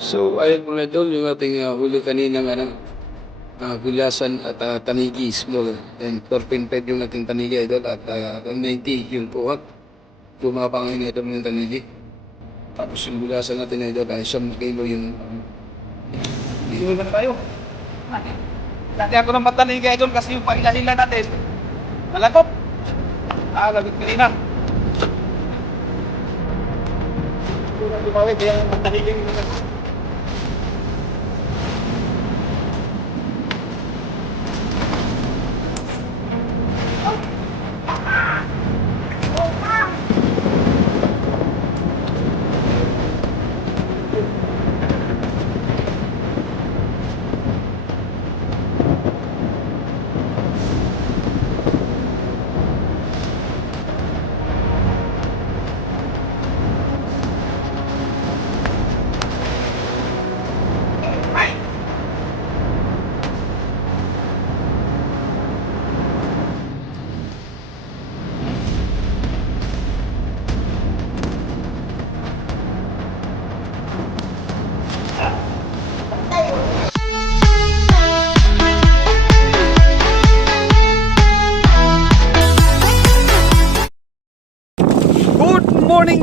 So, ayun mga idol, yung ating huli kaninang gulasan at tanigi small. And 4.5 yung ating tanigi idol at 90 yung puwak. Bumabang yung idol ng tanigi. Tapos yung gulasan natin idol ay 1 kilo yung Inuwi na tayo. Dati ako ng matalig idol kasi yung pahila-hila natin. Malagop. Labit kanina. Lumawin kaya yung matalig yung malagop.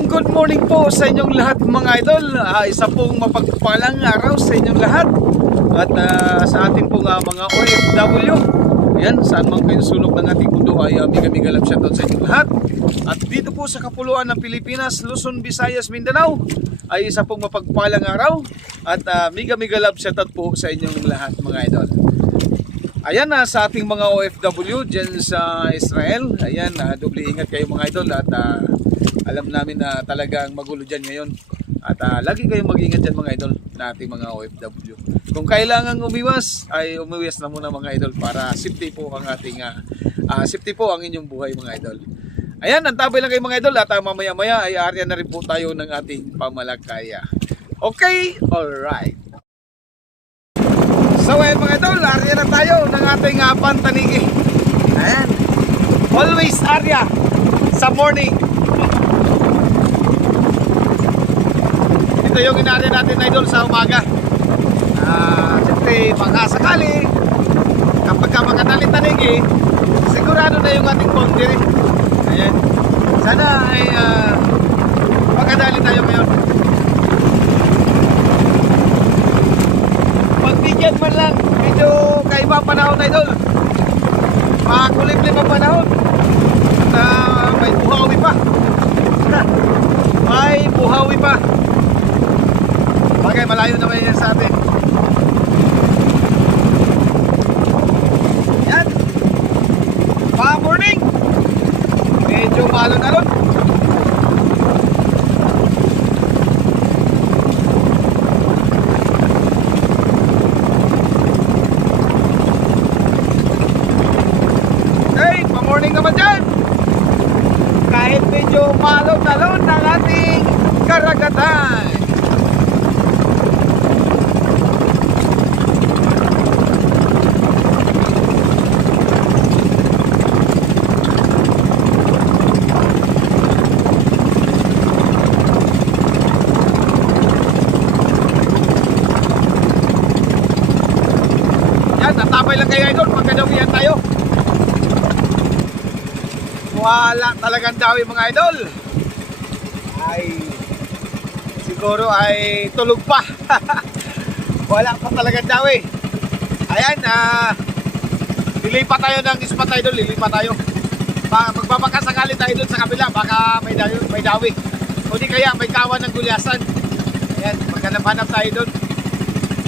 Good morning po sa inyong lahat mga idol. Isa pong mapagpalang araw sa inyong lahat. At sa ating pong mga OFW, yan, saan man kayong sulok ng ating mundo ay mega love shoutout sa inyong lahat. At dito po sa kapuluan ng Pilipinas, Luzon, Visayas, Mindanao ay isa pong mapagpalang araw. At mega love shoutout po sa inyong lahat mga idol. Ayan sa ating mga OFW dyan sa Israel. Ayan, doble ingat kayo mga idol. At alam namin na talagang magulo dyan ngayon. At lagi kayong mag-ingat dyan mga idol na ating mga OFW. Kung kailangan umiwas, ay umiwas na muna mga idol para safety po ang ating safety po ang inyong buhay mga idol. Ayan, antabay lang kayo mga idol at mamaya-maya ay area na rin po tayo ng ating pamalakaya. Okay? Alright. So ayan mga idol, area na tayo ng ating pantanigi. Ayan. Always area sa morning. Ito yung inarya natin idol sa umaga. Siyempre pagkasakali kapag ka makadaling tanigi, sigurado na yung ating boundary. Ayan. Sana ay makadali tayo ngayon. Pagbigyan man lang, medyo kaiba ang panahon idol. Makulimlim ang panahon. At may buhawi pa. May buhawi pa. Bagay, malayo naman yan sa atin. Yan. Pa-morning. Medyo malon-alon. Okay, pa-morning naman dyan. Kahit medyo malon-alon ang ating karagatan. Natapay lang kayo idol, magkadawihan tayo. Wala talagang dawi mga idol. Ay siguro ay tulog pa. Wala pa talagang dawi. Ayan, lilipat tayo ng spot idol, lilipat tayo. Magbabakasakali tayo dun sa kabila, baka may dawi. O di kaya may kawan ng gulyasan. Ayan, maghanap-hanap tayo dun.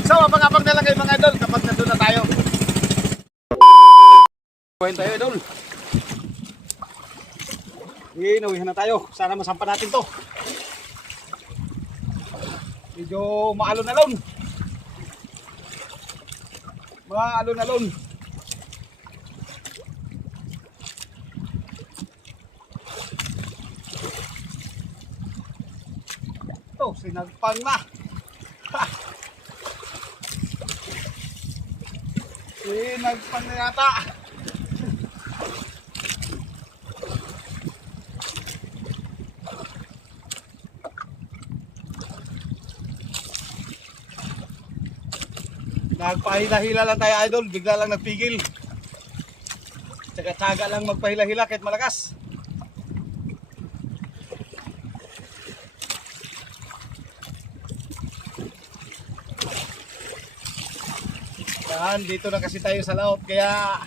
So, abang-abang na lang kayo mga idol kapag nandun na tayo. Kuhin tayo idol. Inawihan na tayo. Sana masampa natin to. Medyo maalon-alon. Maalon-alon. Ito, sinagpang na. Ha! Sinagpang na yata. Nagpahila-hila lang tayo idol, bigla lang nagpigil. Tsaga-tsaga lang magpahila-hila kahit malakas. Yan, dito na kasi tayo sa laot kaya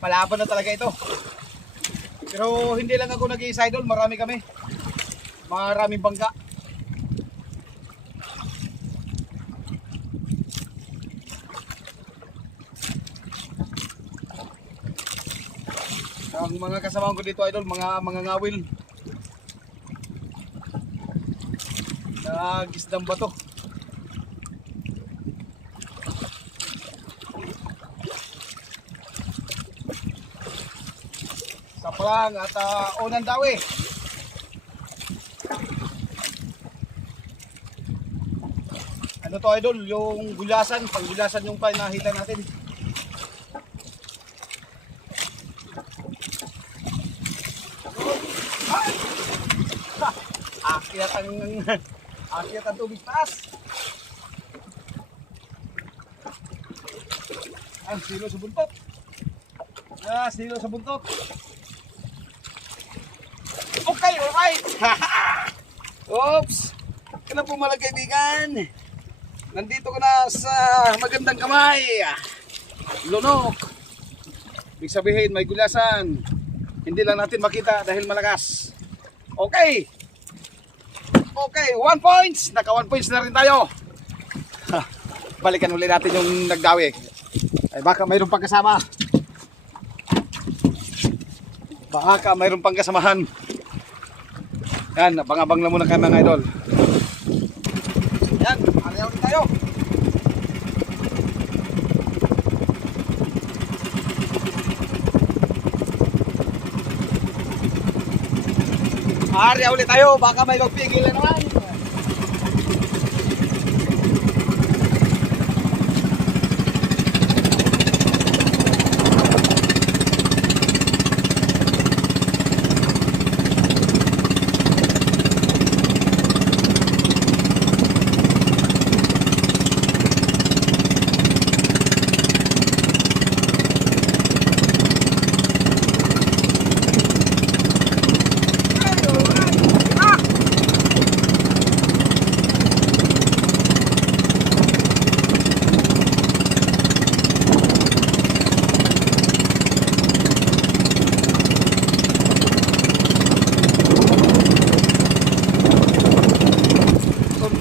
palaban na talaga ito. Pero hindi lang ako nag-iisa idol, marami kami. Maraming bangka. Ang mga kasama ko dito idol, mga ngawil. Nagisdang bato. Saplang at unang dawi. Ano to idol, yung gulasan, panggulasan yung pinahita natin. Akyat ang tubig taas. Ang silo sa buntot. Silo sa buntot. Okay, alright. Oops. Kailan po mga kaibigan? Nandito ko na sa magandang kamay. Lunok. Ibig sabihin may gulasan. Hindi lang natin makita dahil malakas. Okay. Okay, 1 points. Naka 1 points na rin tayo. Balikan ulit natin yung nagdawi. Ay baka mayroon pang kasama. Baka mayroon pang kasamahan. Yan, abang-abang lang muna kayo mga idol. Yan, ariyaw ulit tayo. Ariyaw ulit tayo, baka may magpigil na naman.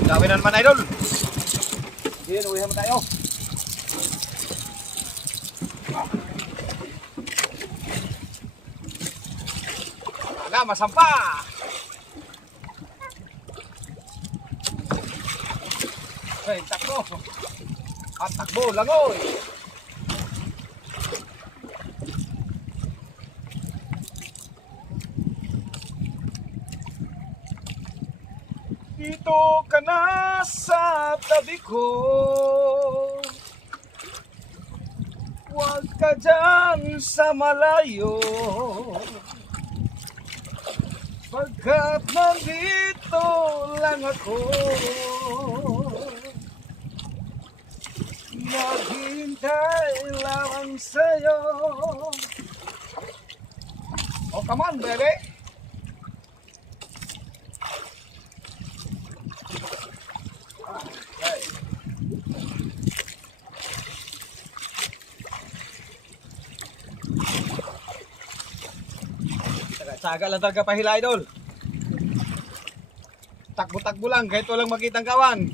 Dami na naman idol. Yan, uwi naman tayo. Wala, masampa. Ay, takbo. At takbo, langoy. Dito ka na sa tabi ko. Huwag ka dyan sa malayo. Pagkat nandito lang ako. Naghintay lamang sa'yo. Oh, come on, baby. Tsaga lang talaga pahila idol. Takbo-takbo lang kahit walang makitang kawan.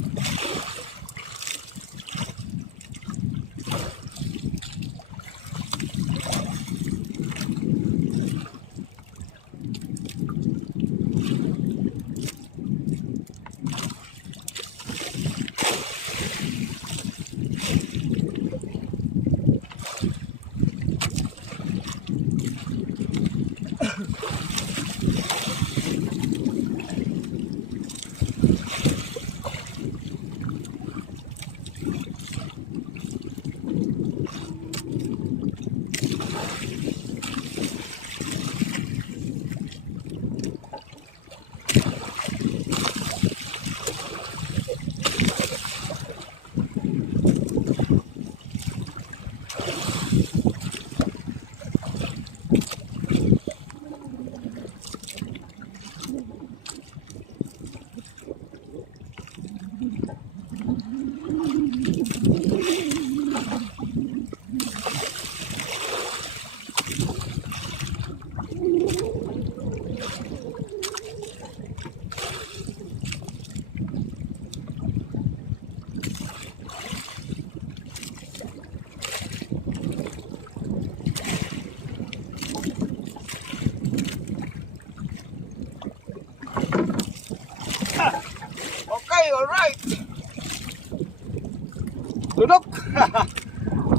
alright. Lunok.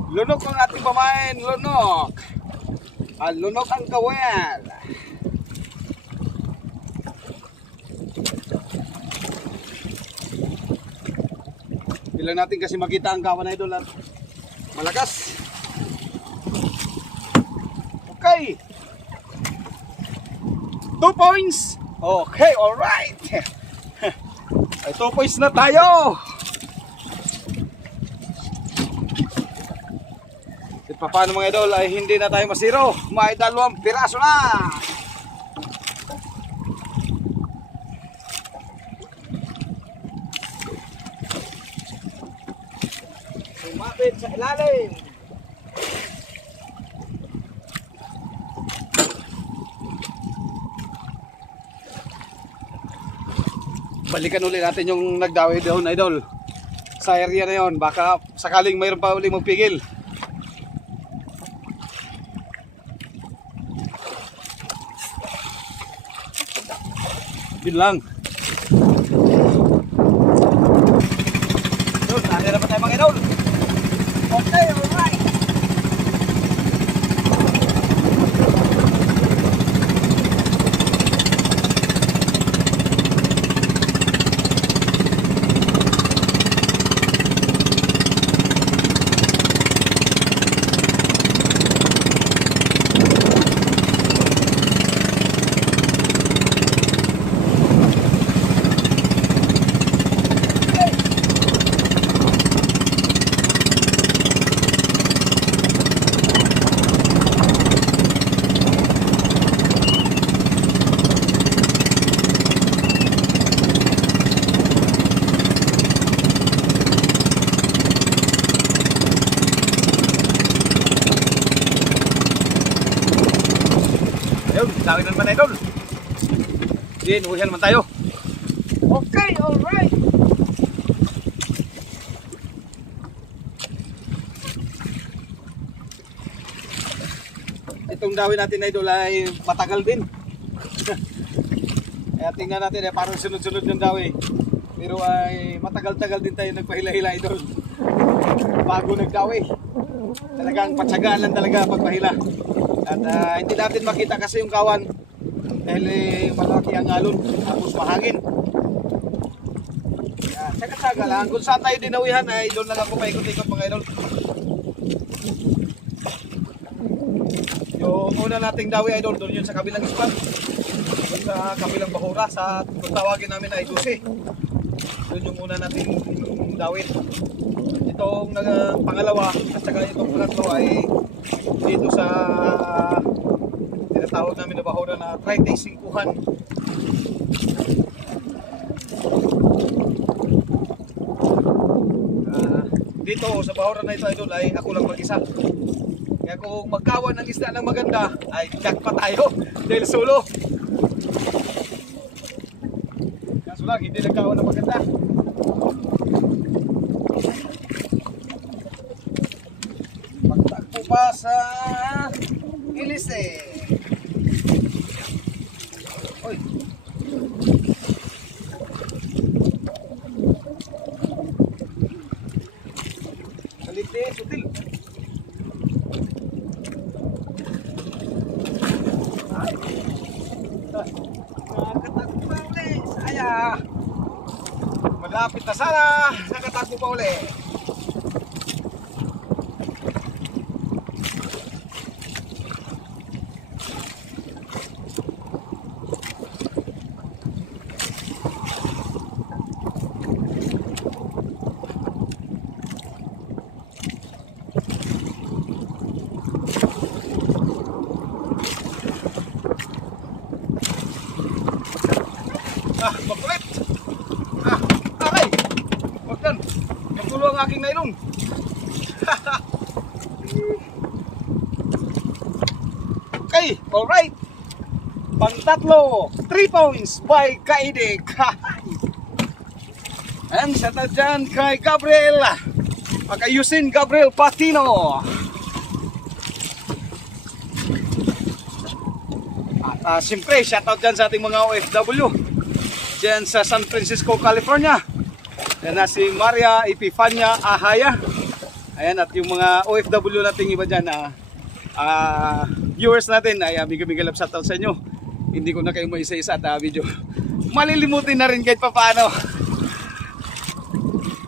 Lunok ang ating pamain, lunok. Lunok ang kawel. Bilang natin kasi makita ang kawan na idol at malakas. Okay. 2 points. Okay, alright. Ay, 2 points na tayo. At paano mga idol ay hindi na tayo masiro. May 2 piraso na. Sumapit sa ilalim. Balikan ulit natin yung nagdawi doon, idol. Sa area na yon, baka sakaling mayroon pa ulit magpigil. Yun lang. Yun, nandira pa tayo mga idol. Okay, alright. Dawin naman idol. Din, uwihan naman tayo. Okay, alright. Itong dawin natin idol ay matagal din. Kaya tingnan natin parang sunod-sunod yung dawi. Pero ay matagal-tagal din tayo nagpahila-hila idol. Bago nagdawi. Talagang patsagaan lang talaga pagpahila. At hindi natin makita kasi yung kawan dahil malaki ang alon tapos mahangin. Tsaga-tsaga lang. Kung saan tayo dinawihan ay doon na lang po paikot-ikot mga idol. Yung una nating dawi idol doon yun sa kabilang spot. Doon sa kabilang bahura sa kung tawagin namin ay 12. Doon yung una nating dawin. Itong pangalawa at saka itong pangatlo ay dito sa tinatawag namin na bahura na 35-an. Dito sa bahura na ito idol ay ako lang mag-isa. Kaya kung magkawan ng isda ng maganda ay jackpot tayo dahil solo. Kaso lang hindi nagkawan ng maganda. Pagtakbo pa sa Ilise. Oy. Kalite, sutil. Ay. Nakatakbo pa uli. Saya. Malapit na sana. Nakatakbo pa uli. Makulit! Aray! Huwag yan! Magtulo ang aking nylon! Okay, alright! Pangtatlo! 3 points by Kaidik! And shout out dyan kay Gabriel! Pagkayusin Gabriel Patino! At siyempre, shout out dyan sa ating mga OFW dyan sa San Francisco, California. Yan na si Maria Epifania Ahaya. Ayan, at yung mga OFW nating iba dyan na viewers natin ay big love shoutout sa inyo. Hindi ko na kayo maisa-isa at video malilimutin na rin kahit pa paano.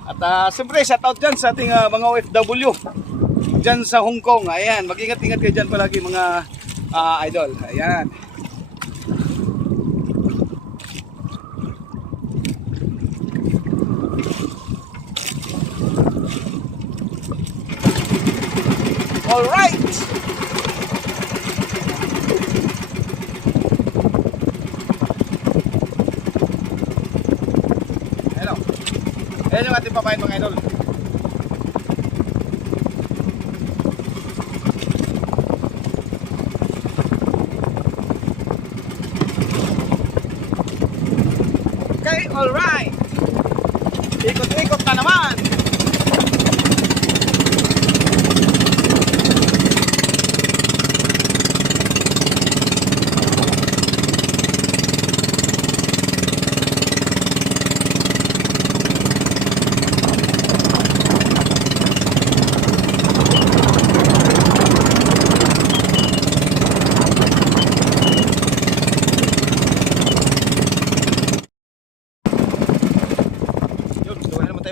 At siyempre shoutout dyan sa ating mga OFW dyan sa Hong Kong. Ayan, mag-ingat-ingat kayo dyan palagi mga idol. Ayan. Alright! Hello. Ayan yung ating papain mga idol. Okay, alright. Ikot-ikot na naman.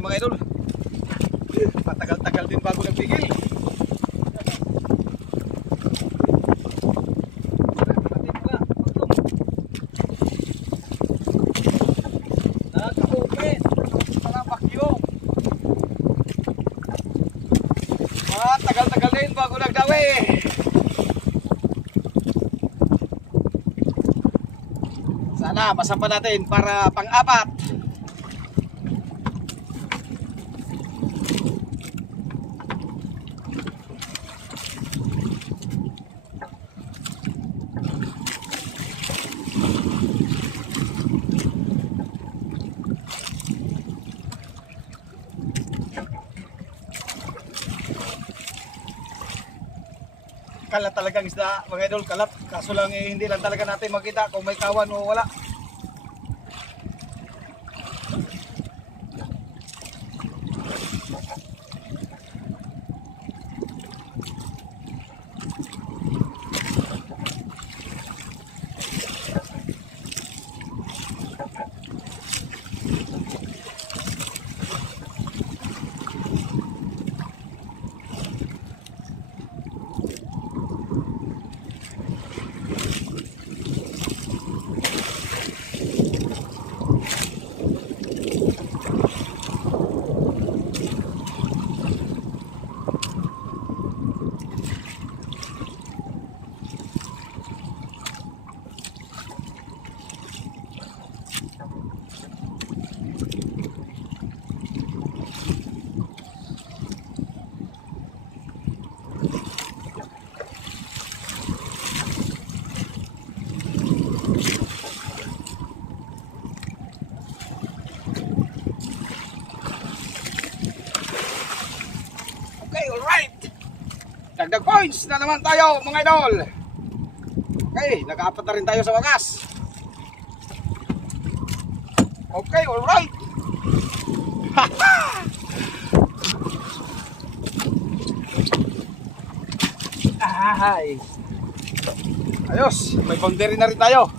Mga idol, matagal-tagal din bago nagpigil. Nag-open para bakyo. Matagal-tagal din bago nagdawi. Sana masampa natin para pang-apat. Kalat talagang isda mga idol, kalat. Kaso lang hindi lang talaga natin makita kung may kawan o wala. Dagdag points na naman tayo mga idol. Okay, nag-apat na rin tayo sa wakas. Okay, alright. Ay. Ayos, may boundary na rin tayo.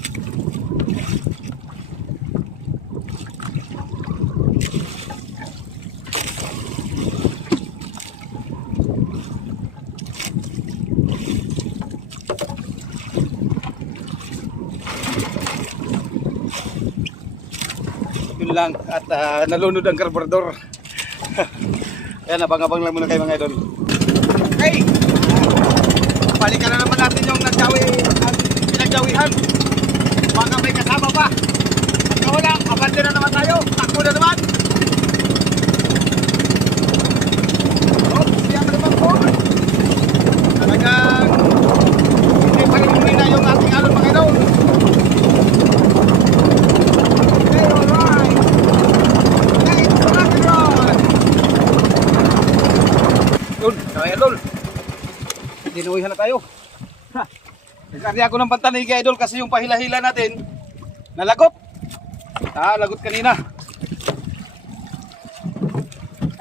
Lang at nalunod ang karburador. Ayan, abang-abang lang muna kayo mga idol. Okay, balikan na naman natin yung pinagjawihan. Baka may kasama pa. At wala, abante na naman tayo. Takbo na naman. Oh, siya ka naman po. Talagang hindi pa rin umina yung ating alon mga idol. Yun, idol. Dinuwihan na tayo. Nagkarya ako ng pantanay kay idol kasi yung pahila-hila natin nalagot. Lagot kanina.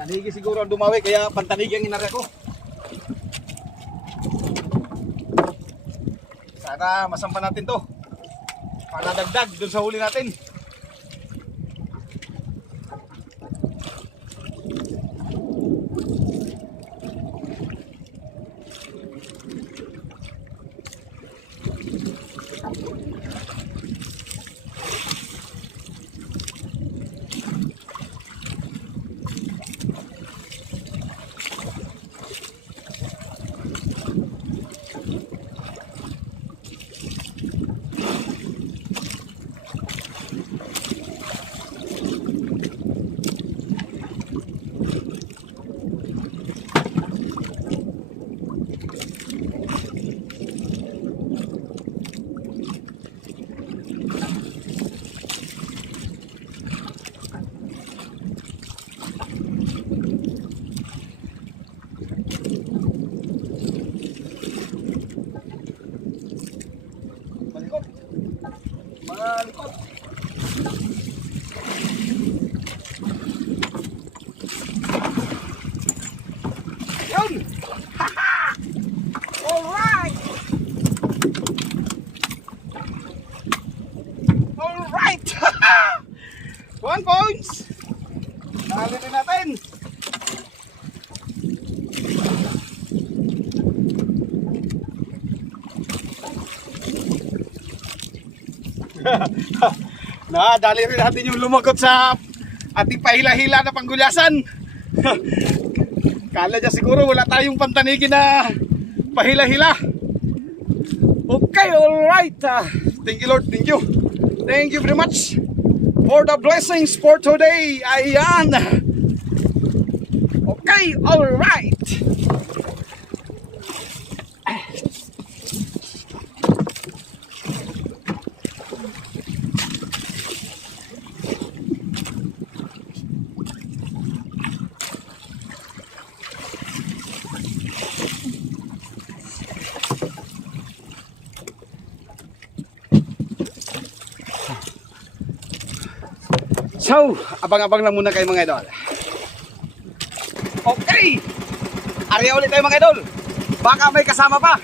Tanigi siguro ang dumawi, kaya pantanigi ang inarya ko. Sana masampa natin to. Para dagdag dun sa huli natin. Malikot. Malikot. Yun! Alright! Alright! 1 points! Nakali din natin! Dali rin natin yung lumagot sa ating pahila-hila na panggulyasan. Kala niya siguro wala tayong pantanigi na pahila-hila. Okay, alright. Thank you Lord, thank you. Thank you very much for the blessings for today. Ayan. Okay, alright. So, abang-abang lang muna kayo mga idol. Okay! Arya ulit tayo mga idol. Baka may kasama pa.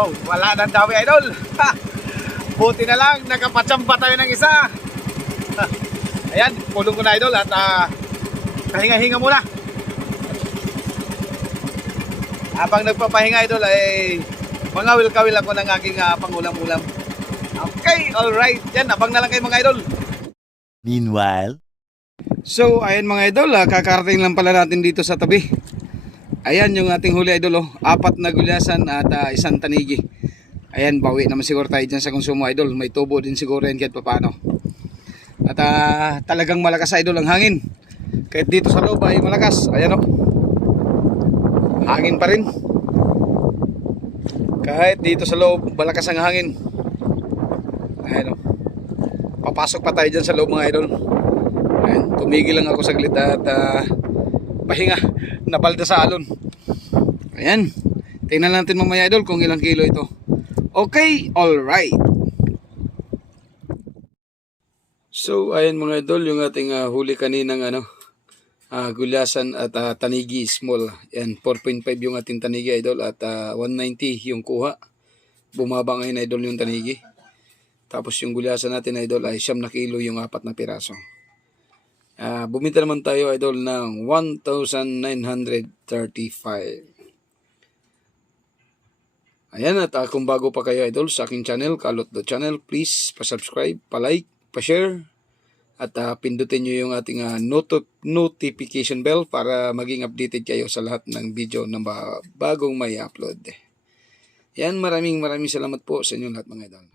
Oh, wala nang dawi idol. Ha! Buti na lang nakapatsampa tayo ng isa. Ha! Ayan, pulong ko na idol at pahinga-hinga muna. Habang nagpapahinga idol ay mangawil-kawil ako ng aking pangulam-ulam. Okay, alright. Yan, abang na lang kayo mga idol. Meanwhile, so, ayan mga idol, kakarating lang pala natin dito sa tabi. Ayan yung ating huli idol, 4 na gulyasan at 1 tanigi. Ayan, bawi naman siguro tayo dyan sa konsumo idol. May tubo din siguro yan kahit paano. At talagang malakas idol ang hangin. Kahit dito sa loob ay malakas. Ayan o, hangin pa rin. Kahit dito sa loob malakas ang hangin. Ayan o, papasok pa tayo dyan sa loob mga idol. Ayan, tumigil lang ako saglit at pahinga, nabalda sa alon. Ayan, tingnan natin mamaya idol kung ilang kilo ito. Okay, alright. So ayan mga idol, yung ating huli kaninang gulasan at tanigi small. Yan, 4.5 yung ating tanigi idol at 190 yung kuha. Bumaba ngayon idol yung tanigi. Tapos yung gulasan natin idol ay 9 na kilo yung 4 na piraso. Bumita naman tayo idol ng 1,935. Ayan, at kung bago pa kayo idol sa aking channel, Kalot the Channel, please pa-subscribe, pa-like, pa-share, at pindutin nyo yung ating notification bell para maging updated kayo sa lahat ng video na bagong may upload. Yan, maraming salamat po sa inyo lahat mga idol.